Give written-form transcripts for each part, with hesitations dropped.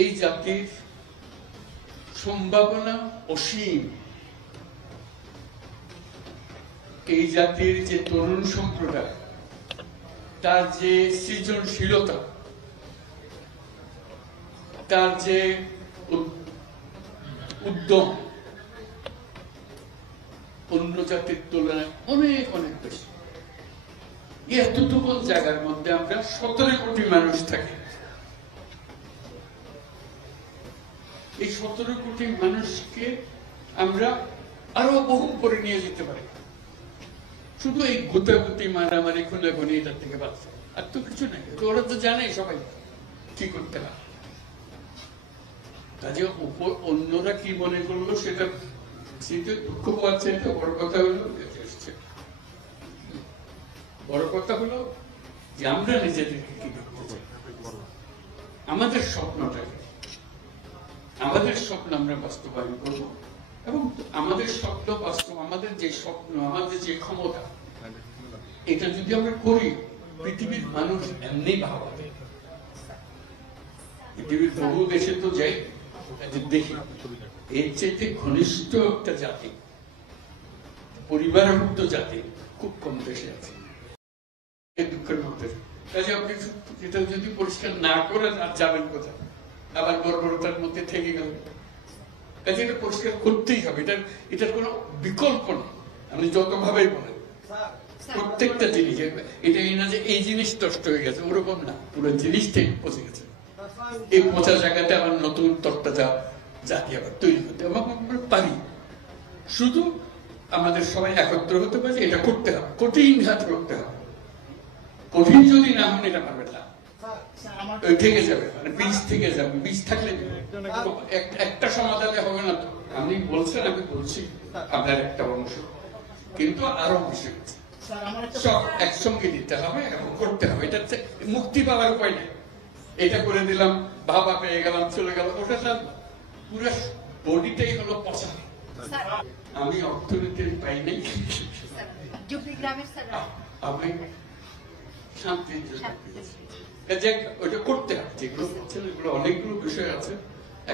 এই জাতির সম্ভাবনা অসীম। এই জাতির যে তরুণ সম্প্রদায়, তার যে সৃজনশীলতা, তার যে উদ্যম অন্য জাতির তুলনায় অনেক অনেক বেশি। এতটুকু জায়গার মধ্যে আমরা 17 কোটি মানুষ থাকি। এই 17 কোটি মানুষকে আমরা আরো বহু করে নিয়ে যেতে পারি, শুধু এই গুতাগুতি মারামারি খুনাখুনি এটার থেকে বাঁচতে, আর তো কিছু নাই। ওরা তো জানে সবাই কি করতে হয়। কাজে অন্যরা কি মনে করলো সেটা দুঃখ পাচ্ছে। এটা বড় কথা হলো, বড় কথা হলো যে আমরা নিজেদেরকে কি করতে চাই, আমাদের স্বপ্নটাকে, আমাদের স্বপ্ন আমরা বাস্তবায়ন করব। এবং আমাদের স্বপ্ন বাস্তব, আমাদের যে স্বপ্ন, আমাদের যে ক্ষমতা, এটা যদি আমরা করি, পৃথিবীর মানুষ এমনি ভাবাবে। পৃথিবীর বহু দেশে তো যাই, দেখি এর চাইতে ঘনিষ্ঠ একটা জাতি, পরিবারভুক্ত জাতি খুব কম দেশে আছে। দুঃখের মধ্যে কাজে আপনি যেটা যদি পরিষ্কার না করেন আর যাবেন কোথায়, আবার বর্বরতার মধ্যে থেকে গেল। কাজে এটা পরিষ্কার করতেই হবে, এটার কোনো বিকল্প নেই। আপনি যতভাবেই বলেন, প্রত্যেকটা জিনিস, এটা এই না যে এই জিনিস নষ্ট হয়ে গেছে, ওরকম না, পুরো জিনিসটাই পচে গেছে। এই পচা জায়গাতে আবার নতুন তত্ত্বটা জাতি আবার তৈরি করতে আমরা পারি। শুধু আমাদের সবাই একত্র হতে পারে, এটা করতে হবে, কঠিন ঘাত করতে হবে। কঠিন যদি না হন এটা পারবে না, থেকে যাবে, মানে বীজ থেকে যাবে। বীজ থাকলে একটা সমাধানে হবে না। তো আপনি বলছেন, আমি বলছি আপনার একটা অংশ, কিন্তু আরো বেশি সব একসঙ্গে দিতে হবে এবং করতে হবে। এটা মুক্তি পাওয়ার উপায় নেই। এটা করে দিলাম, ভাবা পেয়ে গেলাম, চলে গেল, ওটা পুরো বডিটাই হলো পচা। আমি অর্থনীতির পাই নাই, আমি শান্তির জন্য ওইটা করতে হবে। যেগুলো করছেন এগুলো অনেকগুলো বিষয় আছে,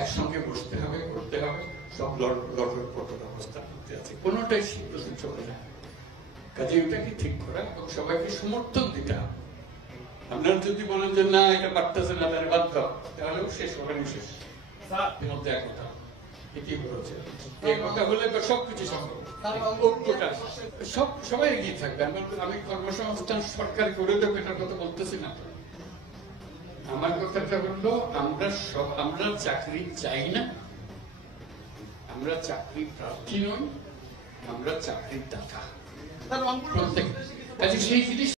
একসঙ্গে বসতে হবে, করতে হবে। সব লড়পট অবস্থা করতে আছে, কোনোটাই শীঘ্র চলে যায়। কাজে ওটাকে ঠিক করা এবং সবাইকে সমর্থন দিতে হবে। আপনারা যদি বলেন যে না এটা পারতেছে না, তাহলে বাদ দাও, তাহলেও শেষ হবে না। শেষ মধ্যে একতা, এটি হচ্ছে একতা হলে সবকিছু সম্ভব। ঐক্যটা সবাই এগিয়ে থাকবে। আমি কর্মসংস্থান সরকার করে দেবো এটার কথা বলতেছি না। আমার কথাটা হলো আমরা চাকরি চাই না, আমরা চাকরি প্রার্থী নই, আমরা চাকরির দাতা প্রত্যেক। কাজে সেই জিনিস